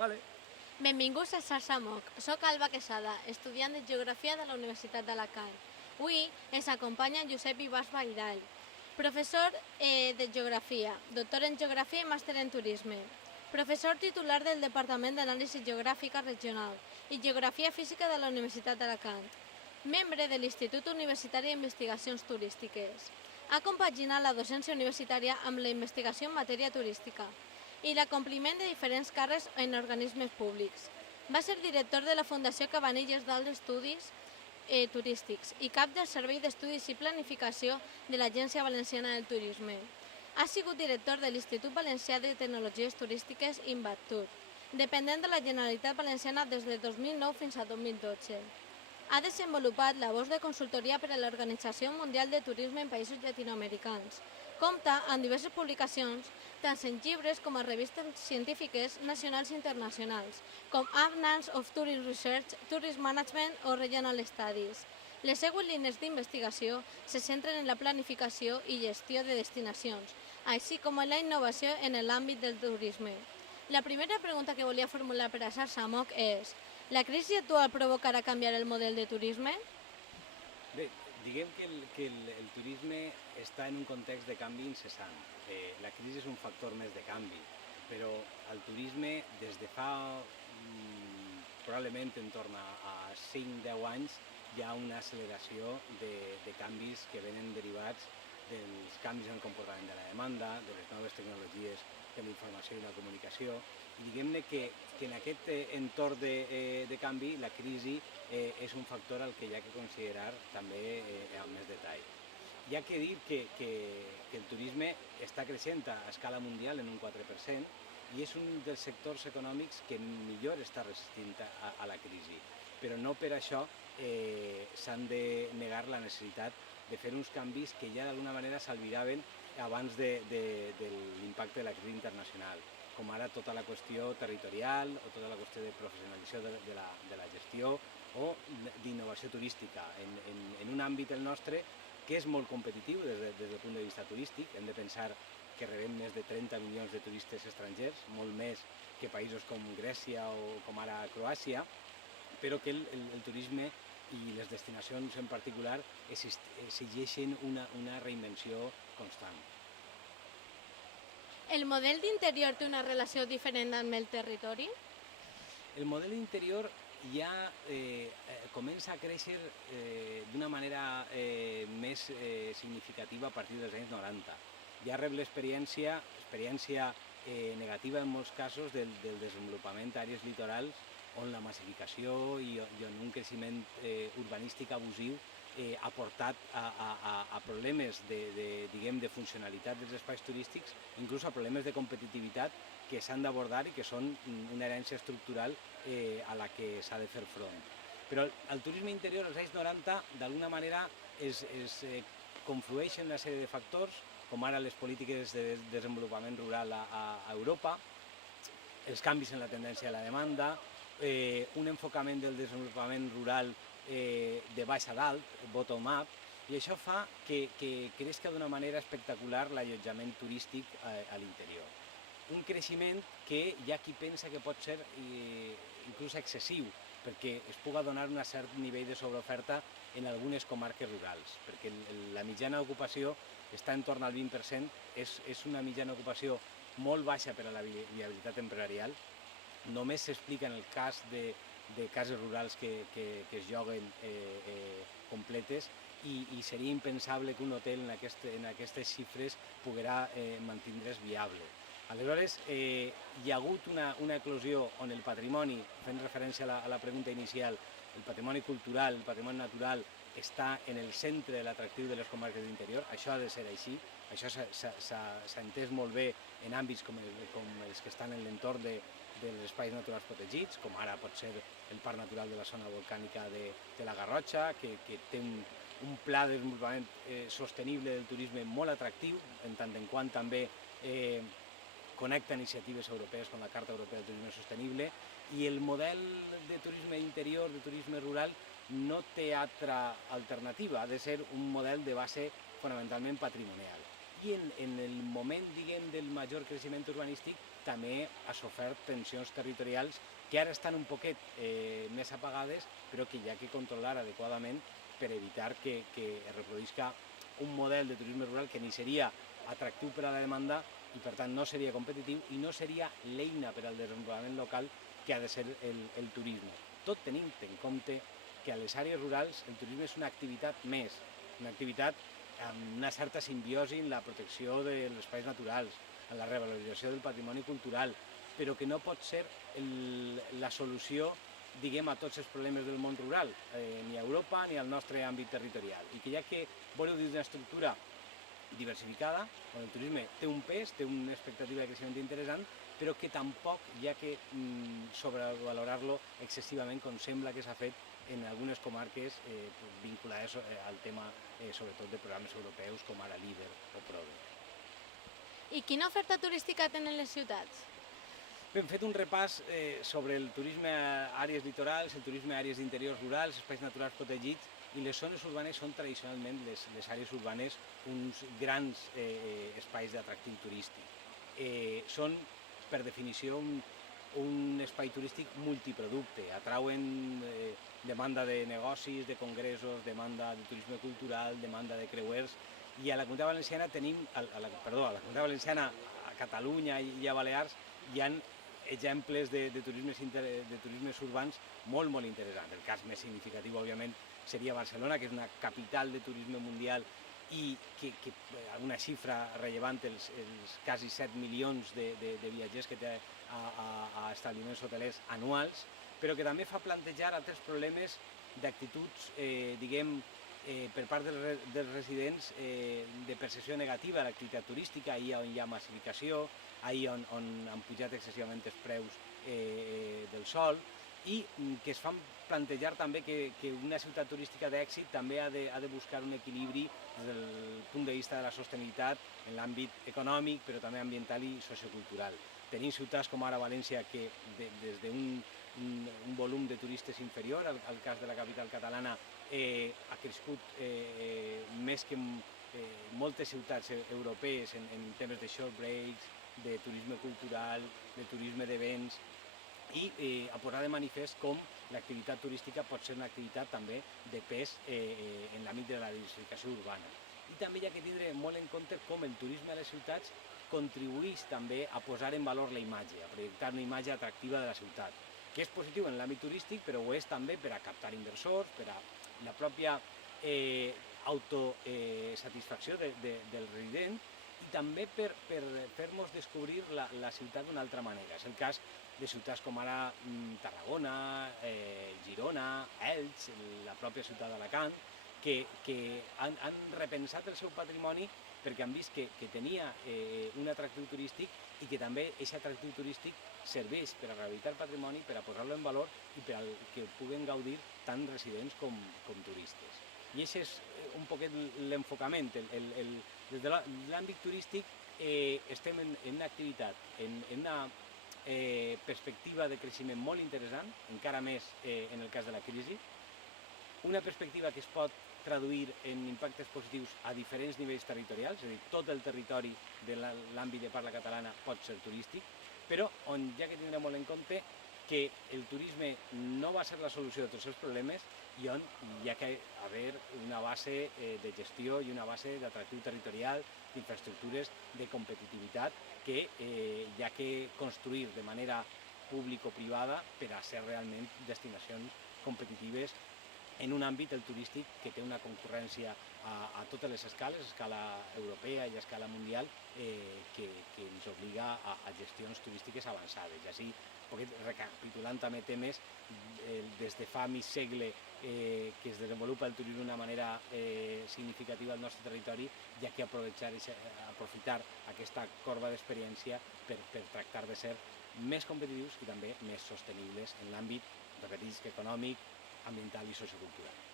Vale. Benvinguts a Sarsamoc. Soc Alba Quesada, estudiant de Geografia de la Universitat d'Alacant. Avui ens acompanya Josep Ibars Valldahl, professor de Geografia, doctor en Geografia i màster en Turisme, professor titular del Departament d'Anàlisi Geogràfica Regional i Geografia Física de la Universitat d'Alacant, membre de l'Institut Universitari d'Investigacions Turístiques. Ha compaginat la docència universitària amb la investigació en matèria turística i l'acompliment de diferents càrrecs en organismes públics. Va ser director de la Fundació Cabanilles d'Alt d'Estudis Turístics i cap del Servei d'Estudis i Planificació de l'Agència Valenciana del Turisme. Ha sigut director de l'Institut Valencià de Tecnologies Turístiques Invattur, dependent de la Generalitat Valenciana des de 2009 fins a 2012. Ha desenvolupat labors de consultoria per a l'Organització Mundial de Turisme en països llatinoamericans. Compta amb diverses publicacions, tant en llibres com a revistes científiques nacionals i internacionals, com Annals of Tourism Research, Tourism Management o Regional Studies. Les següents línies d'investigació se centren en la planificació i gestió de destinacions, així com en la innovació en l'àmbit del turisme. La primera pregunta que volia formular per a Sarsamoc és: la crisi actual provocarà canviar el model de turisme? Bé, diguem que el turisme està en un context de canvi incessant. La crisi és un factor més de canvi, però el turisme des de fa probablement en torn a 5-10 anys hi ha una acceleració de canvis que venen derivats dels canvis en el comportament de la demanda, de les noves tecnologies de la informació i la comunicació, i diguem-ne que en aquest entorn de canvi la crisi és un factor al que hi ha que considerar també amb més detall. Hi ha que dir que el turisme està creixent a escala mundial en un 4% i és un dels sectors econòmics que millor està resistint a la crisi, però no per això s'han de negar la necessitat de fer uns canvis que ja d'alguna manera s'albiraven abans de l'impacte de la crisi internacional, com ara tota la qüestió territorial o tota la qüestió de professionalització de la gestió o d'innovació turística en un àmbit el nostre que és molt competitiu des del punt de vista turístic. Hem de pensar que rebem més de 30 milions de turistes estrangers, molt més que països com Grècia o com ara Croàcia, però que el turisme i les destinacions en particular exigeixen una reinvenció constant. El model d'interior té una relació diferent amb el territori? El model interior ja comença a créixer d'una manera més significativa a partir dels anys 90. Ja rep l'experiència negativa en molts casos del desenvolupament d'àrees litorals on la massificació i on un creixement urbanístic abusiu ha portat a problemes de funcionalitat dels espais turístics, inclús a problemes de competitivitat que s'han d'abordar i que són una herència estructural a la que s'ha de fer front. Però el turisme interior als anys 90 d'alguna manera es conflueixen una sèrie de factors, com ara les polítiques de desenvolupament rural a Europa, els canvis en la tendència de la demanda, un enfocament del desenvolupament rural de baix a dalt, bottom-up, i això fa que creixi d'una manera espectacular l'allotjament turístic a l'interior. Un creixement que hi ha qui pensa que pot ser inclús excessiu, perquè es pugui donar un cert nivell de sobreoferta en algunes comarques rurals, perquè la mitjana d'ocupació està en torn al 20%, és una mitjana d'ocupació molt baixa per a la viabilitat empresarial. Només s'explica en el cas de cases rurals que es lloguen completes i seria impensable que un hotel en aquestes xifres poguera mantindre's viable. Aleshores, hi ha hagut una eclosió on el patrimoni, fent referència a la pregunta inicial, el patrimoni cultural, el patrimoni natural, està en el centre de l'atractiu de les comarques d'interior. Això ha de ser així, això s'ha entès molt bé en àmbits com els que estan en l'entorn dels espais naturals protegits, com ara pot ser el Parc Natural de la Zona Volcànica de la Garrotxa, que té un pla de desenvolupament sostenible del turisme molt atractiu, en tant en quant també connecta iniciatives europees com la Carta Europea del Turisme Sostenible, i el model de turisme interior, de turisme rural, no té altra alternativa, ha de ser un model de base fonamentalment patrimonial. i en el moment, diguem, del major creixement urbanístic també ha sofert tensions territorials que ara estan un poquet més apagades, però que hi ha que controlar adequadament per evitar que es reproduïsca un model de turisme rural que ni seria atractiu per a la demanda i per tant no seria competitiu i no seria l'eina per al desenvolupament local que ha de ser el turisme. Tot tenint en compte que a les àrees rurals el turisme és una activitat més, una activitat amb una certa simbiosi en la protecció dels espais naturals, en la revalorització del patrimoni cultural, però que no pot ser la solució, diguem, a tots els problemes del món rural, ni a Europa ni al nostre àmbit territorial. I que ja que voleu dir una estructura diversificada, on el turisme té un pes, té una expectativa de creixement interessant, però que tampoc hi ha que sobrevalorar-lo excessivament, com sembla que s'ha fet en algunes comarques vinculades al tema, sobretot, de programes europeus com ara LEADER o PRODE. I quina oferta turística tenen les ciutats? Hem fet un repàs sobre el turisme a àrees litorals, el turisme a àrees d'interiors rurals, espais naturals protegits, i les zones urbanes són tradicionalment, les àrees urbanes, uns grans espais d'atractiu turístic. Són, per definició, un espai turístic multiproducte, atrauen demanda de negocis, de congressos, demanda de turisme cultural, demanda de creuers, i a la Comunitat Valenciana tenim, a la Comunitat Valenciana, a Catalunya i a Balears hi ha exemples de turismes urbans molt, molt interessants. El cas més significatiu, òbviament, seria Barcelona, que és una capital de turisme mundial i que una xifra rellevant, els quasi 7 milions de viatgers que té a establiments hotelers anuals, però que també fa plantejar altres problemes d'actituds, diguem, per part dels residents de percepció negativa de l'activitat turística, ahir on hi ha massificació, ahir on han pujat excessivament els preus del sol, i que es fan plantejar també que una ciutat turística d'èxit també ha de buscar un equilibri des del punt de vista de la sostenibilitat en l'àmbit econòmic, però també ambiental i sociocultural. Tenim ciutats com ara València que des d'un volum de turistes inferior, al cas de la capital catalana, ha crescut més que moltes ciutats europees en temes de short breaks, de turisme cultural, de turisme de béns, i a posar de manifest com l'activitat turística pot ser una activitat també de pes en l'àmbit de la diversificació urbana. I també hi ha que tindre molt en compte com el turisme a les ciutats contribueix també a posar en valor la imatge, a projectar una imatge atractiva de la ciutat, que és positiu en l'àmbit turístic, però ho és també per a captar inversors, per a la pròpia autosatisfacció del resident, i també per fer-nos descobrir la ciutat d'una altra manera. És el cas de ciutats com ara Tarragona, Girona, Elx, la pròpia ciutat d'Alacant, que han repensat el seu patrimoni perquè han vist que tenia un atractiu turístic i que també aquest atractiu turístic serveix per a rehabilitar el patrimoni, per a posar-lo en valor i per a que puguen gaudir tant residents com turistes. I aquest és un poquet l'enfocament. Des de l'àmbit turístic estem en una activitat, en una perspectiva de creixement molt interessant, encara més en el cas de la crisi, una perspectiva que es pot traduir en impactes positius a diferents nivells territorials, és a dir, tot el territori de l'àmbit de parla catalana pot ser turístic, però on hi ha que tindre molt en compte que el turisme no va ser la solució de tots els problemes i on hi ha que haver una base de gestió i una base d'atractiu territorial, d'infraestructures, de competitivitat que hi ha que construir de manera público-privada per a ser realment destinacions competitives en un àmbit, el turístic, que té una concurrència a totes les escales, a escala europea i a escala mundial, que ens obliga a gestions turístiques avançades. I així, recapitulant també temes, des de fa mig segle que es desenvolupa el turisme d'una manera significativa al nostre territori, hi ha que aprofitar aquesta corba d'experiència per tractar de ser més competitius i també més sostenibles en l'àmbit, repetís, econòmic, ambiental i sociocultural.